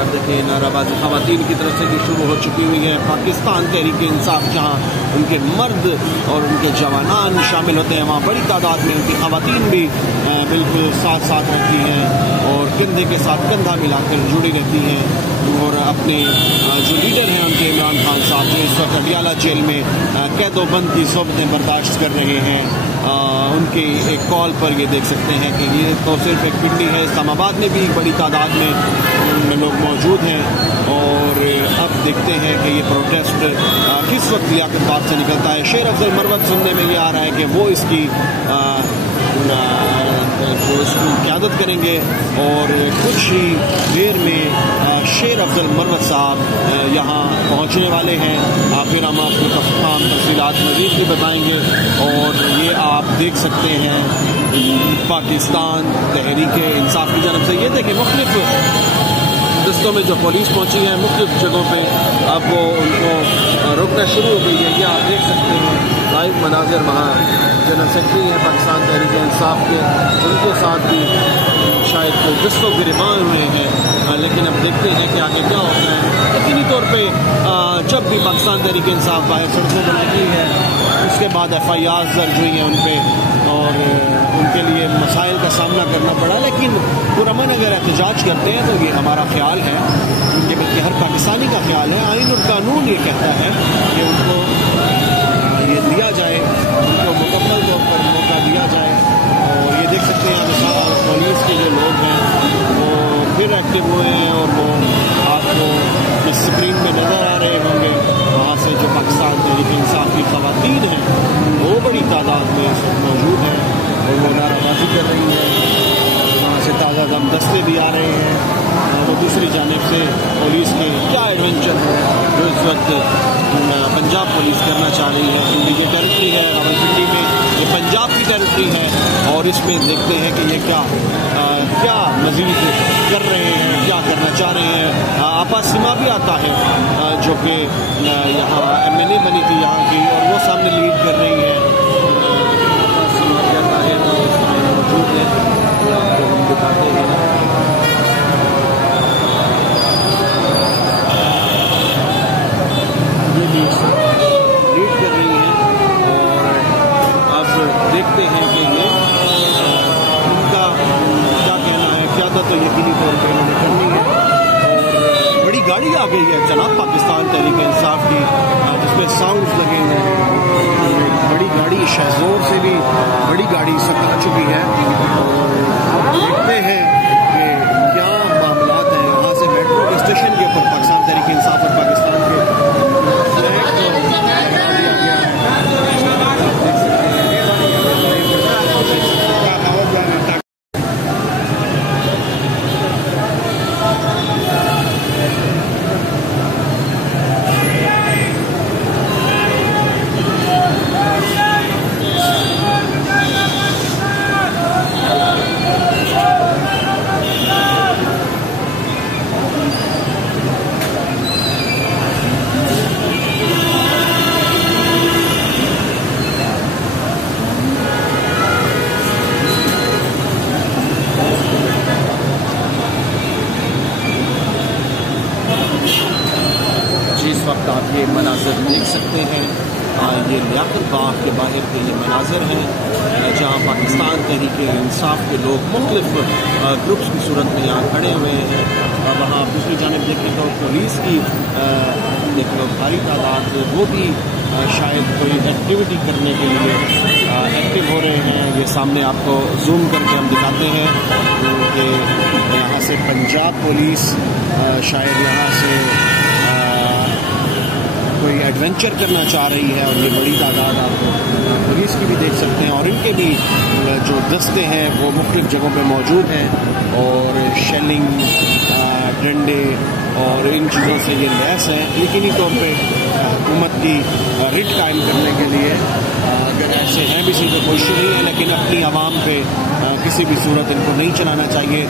आप देखें नाराबाजी खवातीन की तरफ से भी शुरू हो चुकी हुई है। पाकिस्तान तहरीक इंसाफ जहाँ उनके मर्द और उनके जवानान शामिल होते हैं, वहाँ बड़ी तादाद में उनकी खवातीन भी बिल्कुल साथ साथ रहती हैं और कंधे के साथ कंधा मिलाकर जुड़ी रहती हैं और अपने जो लीडर हैं उनके इमरान खान साहब जो इस वक्त अडियाला जेल में कैदोबंद की सोबतें बर्दाश्त कर रहे हैं, उनके एक कॉल पर ये देख सकते हैं कि ये तो सिर्फ एक पिंडी है। इस्लामाबाद में भी बड़ी तादाद में लोग मौजूद हैं और अब देखते हैं कि ये प्रोटेस्ट किस वक्त लियाकतबाद से निकलता है। शेर अफजल मरवत सुनने में ये आ रहा है कि वो इसकी क़यादत करेंगे और कुछ ही देर में शेर अफजल मरवत साहब यहाँ पहुँचने वाले हैं। फिर हम आपको तमाम तफसीलात मज़ीद भी बताएंगे और ये आप देख सकते हैं पाकिस्तान तहरीक इंसाफ की जानब से। ये देखें मुख्तलिफ दस्तों में जो पुलिस पहुँची है मुख्तलिफ जगहों पे, अब वो उनको रोकना शुरू हो गई है। ये आप देख सकते हैं लाइव मनाजिर। वहाँ जनरल सेक्रेटरी हैं पाकिस्तान तहरीक इंसाफ के, उनके साथ भी शायद कोई दस्तों गिरबान हुए हैं, लेकिन अब देखते हैं कि आगे क्या होता है। यकीनी तौर पर जब भी पाकिस्तान तहरीक इंसाफ बाहर सड़कों पर निकली है उसके बाद FIR दर्ज हुई हैं उन पर और उनके लिए मसाइल का सामना करना पड़ा, लेकिन पुरअमन अगर एहतजाज करते हैं तो ये हमारा ख्याल है, ये बल्कि हर पाकिस्तानी का ख्याल है। आइन और कानून ये कहता है कि उनको ये दिया जाए, उनको मुकम्मल तौर पर मौका दिया जाए। और ये देख सकते हैं पुलिस के जो लोग हैं वो फिर एक्टिव हुए हैं और वो आपको इस स्क्रीन में नज़र आ रहे होंगे। वहाँ से जो पाकिस्तान तहरीक इंसाफ की खवातीन हैं वो बड़ी तादाद में मौजूद हैं और वो नाराबाजी कर रही हैं। वहाँ से ताज़ा दम दस्ते भी आ रहे हैं। वो दूसरी जानिब से पुलिस के क्या एडवेंचर है जो इस वक्त पंजाब पुलिस करना चाह रही है। क्योंकि ये टेरिटरी है रावलपिंडी में, ये पंजाब की टेरिटरी है और इसमें देखते हैं कि ये क्या मज़ीद कर रहे हैं, क्या करना चाह रहे हैं। आपा सीमा भी आता है जो कि यहाँ MNA बनी थी यहाँ की और वो सामने लीड कर रही है। आपा सीमा भी आता है वो मौजूद है, आपको हम दिखाते हैं। ये भी लीड कर रही हैं और अब देखते हैं कि ये उनका क्या कहना है। क़यादत तो यकीनी तौर पर इन्होंने करनी है और बड़ी गाड़ी आ गई है जनाब पाकिस्तान तहरीक इंसाफ की जिसमें साउंड्स लगे हुए हैं। बड़ी गाड़ी शहजोर से भी बड़ी गाड़ी इस वक्त आ चुकी है और देखते हैं कि क्या मामलात हैं। यहाँ से मेट्रो के स्टेशन के ऊपर पाकिस्तान तहरीक इंसाफ और पाकिस्तान के इस वक्त आप ये मनाज़र देख सकते हैं। ये लियाकतबाग के बाहर के ये मनाज़र हैं जहाँ पाकिस्तान तहरीक इंसाफ के लोग मुख्तलिफ ग्रुप्स की सूरत में यहाँ खड़े हुए हैं। वहाँ दूसरी जानिब देखें तो पुलिस की एक भारी तादाद वो भी शायद कोई एक्टिविटी करने के लिए एक्टिव हो रहे हैं। ये सामने आपको जूम करके हम दिखाते हैं कि यहाँ से पंजाब पुलिस शायद यहाँ से कोई एडवेंचर करना चाह रही है और ये बड़ी तादाद आप पुलिस की भी देख सकते हैं और इनके भी जो दस्ते हैं वो मुख्तलिफ जगहों पे मौजूद हैं और शेलिंग डंडे और इन चीज़ों से ये लैस हैं। यकीनी तौर पे हुकूमत की रिट कायम करने के लिए अगर ऐसे हैं भी सीधे कोशिश नहीं है, लेकिन अपनी आवाम पे किसी भी सूरत इनको नहीं चलाना चाहिए।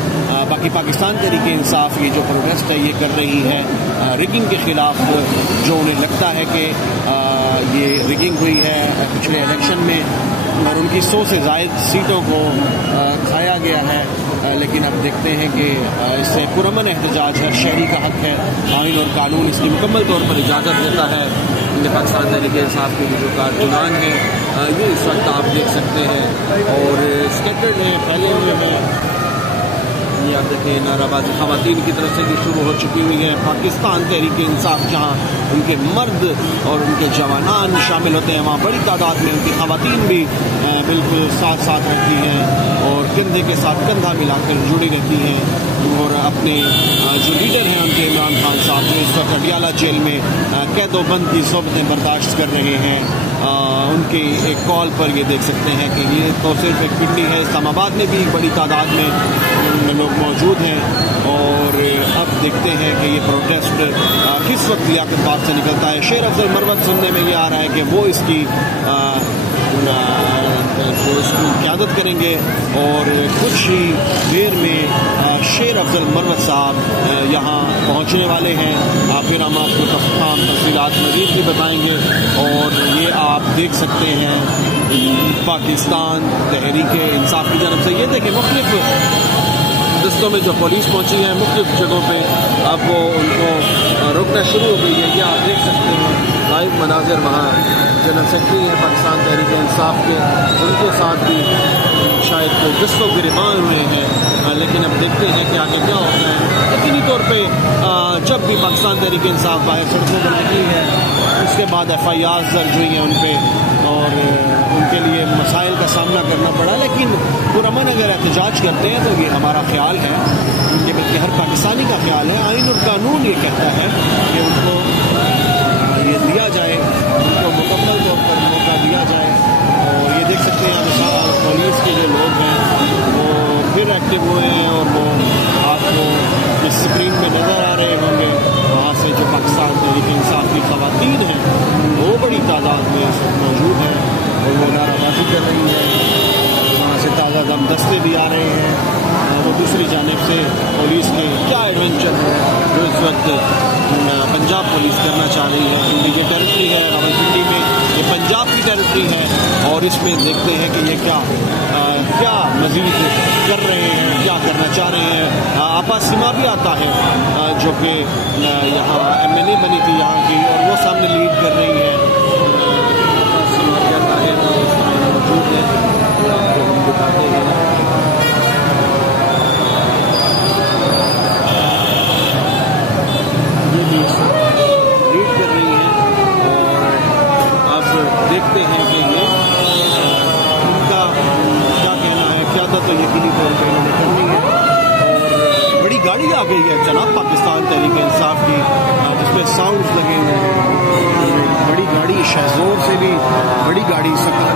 बाकी पाकिस्तान तहरीक इंसाफ ये जो प्रोटेस्ट है ये कर रही है रिगिंग के ख़िलाफ़, जो उन्हें लगता है कि ये रिगिंग हुई है पिछले इलेक्शन में और उनकी 100 से ज़ायद सीटों को खाया गया है। लेकिन अब देखते हैं कि इससे पुरअमन एहतजाज हर शहरी का हक है। आइन और कानून इसकी मुकम्मल तौर पर इजाज़त देता है। पाकिस्तान तहरीक-ए-इंसाफ के जो कारकुनान हैं ये इस वक्त आप देख सकते हैं और स्कैटर्ड हैं, फैले हुए हैं। ये आप देखें नाराबाजी ख़वातीन की तरफ से भी शुरू हो चुकी हुई है। पाकिस्तान तहरीक-ए-इंसाफ जहाँ उनके मर्द और उनके जवानान शामिल होते हैं, वहाँ बड़ी तादाद में उनकी ख़वातीन भी बिल्कुल साथ साथ रहती हैं और कंधे के साथ कंधा मिलाकर जुड़ी रहती हैं और अपने जो लीडर हैं उनके इमरान खान साहब जो इस वक्त अडियाला जेल में कैदोबंद की सोबतें बर्दाश्त कर रहे हैं, उनके एक कॉल पर ये देख सकते हैं कि ये तो सिर्फ एक पिंडी है। इस्लामाबाद में भी बड़ी तादाद में लोग मौजूद हैं और अब देखते हैं कि ये प्रोटेस्ट किस वक्त लियाकतबाग से निकलता है। शेर अफजल मरवत सुनने में ये आ रहा है कि वो इसकी जो इसकी क़यादत करेंगे और कुछ ही देर में शेर अफजल मरवत साहब यहाँ पहुँचने वाले हैं। फिर हम आपको तमाम तफसीलात मज़ीद भी बताएंगे और ये आप देख सकते हैं पाकिस्तान तहरीक-ए-इंसाफ की जानब से। ये देखें मुख्तलिफ दस्तों में जो पुलिस पहुंची है मुख्तलिफ जगहों पे, अब वो उनको रोकना शुरू हो गई है। ये आप देख सकते हैं लाइव मनाजिर। वहाँ जनरल सेक्रेटरी हैं पाकिस्तान तहरीक-ए-इंसाफ के, उनके साथ भी शायद कोई दस्तों गिरफ्तार हुए हैं, लेकिन अब देखते हैं कि आगे क्या होता है। यकीनी तौर पर जब भी पाकिस्तान तहरीक-ए-इंसाफ बाहर सड़कों पर निकली है उसके बाद FIR दर्ज हुई हैं उन पर और उनके लिए मसाइल का सामना करना पड़ा। लेकिन पुरअमन अगर एहतजाज करते हैं तो ये हमारा ख्याल है, ये बल्कि हर पाकिस्तानी का ख्याल है। आइन और कानून ये कहता है कि उनको ये दिया जाए, उनको मुकम्मल तौर पर मौका दिया जाए। और ये देख सकते हैं पुलिस के जो लोग हैं वो फिर एक्टिव हुए हैं और वो आपको इस स्क्रीन में नज़र आ रहे होंगे। वहाँ से जो पाकिस्तान तहरीक-ए-इंसाफ की ख़वातीन हैं वो बड़ी तादाद में मौजूद हैं और वो नाराबाजी कर रही हैं। वहाँ से ताज़ा दम दस्ते भी आ रहे हैं। वो दूसरी जानिब से पुलिस के क्या एडवेंचर है जो इस वक्त पंजाब पुलिस करना चाह रही है। क्योंकि ये टेरिटरी है रावलपिंडी में, ये पंजाब की टेरिटरी है और इसमें देखते हैं कि ये क्या मज़ीद कर रहे हैं, क्या करना चाह रहे हैं। आपा सीमा भी आता है जो कि यहाँ MNA बनी थी यहाँ की और वो सामने लीड कर रही है। आपा सीमा भी आता है वो मौजूद है, आपको हम दिखाते हैं। ये भी लीड कर रही हैं और अब देखते हैं कि ये उनका क्या कहना है। क़यादत तो यकीनी तौर पर इन्होंने करनी है और बड़ी गाड़ी आ गई है जनाब पाकिस्तान तहरीक-ए-इंसाफ की जिसमें साउंड्स लगे हुए हैं। बड़ी गाड़ी शहजोर से भी बड़ी गाड़ी इस वक्त आ